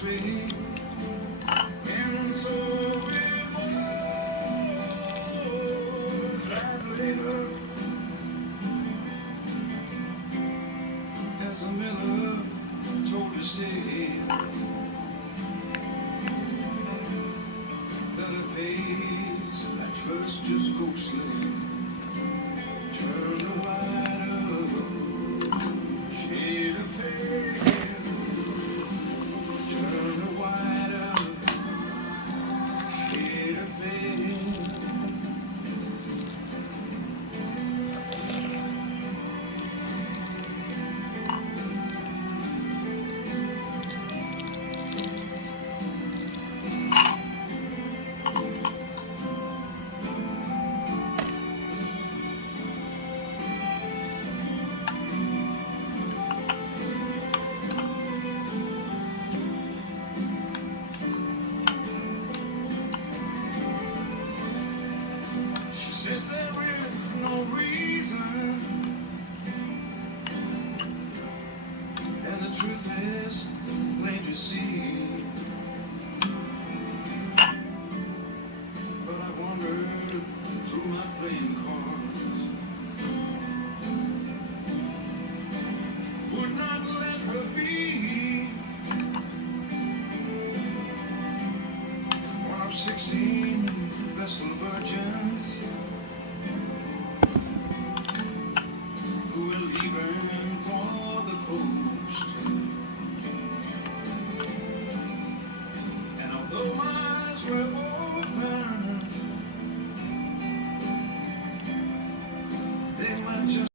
tree. And so it was that later, as the miller told his tale, that a face at first just ghostly turned a wider shade of pale, turned a wider shade of pale. She said there is no reason, and the truth is plain to see. But I wandered through my playing cards, would not let her be. One of 16 Vestal virgins who will even for the coast. And although my eyes were open, they might just